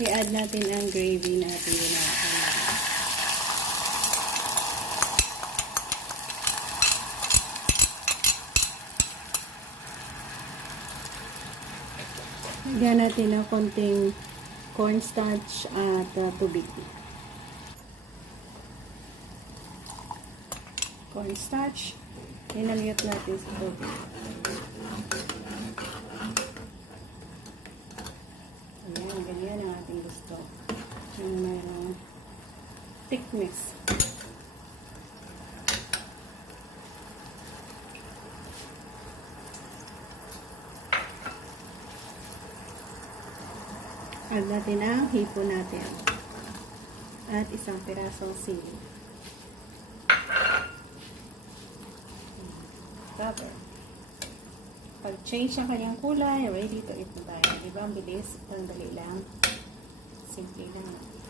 I-add natin ang gravy natin ginagawa. Lagyan natin ng konting cornstarch at tubig. Cornstarch. Inamute natin sa tubig. Ayan, ganyan ang ating gusto. Yung mayroong thickness. Add natin ang hipon natin. At isang pirasong sili. Cover. Pag-change ang kanyang kulay, ready to eat na tayo. Diba? Ang bilis, ang dali lang. Simple lang.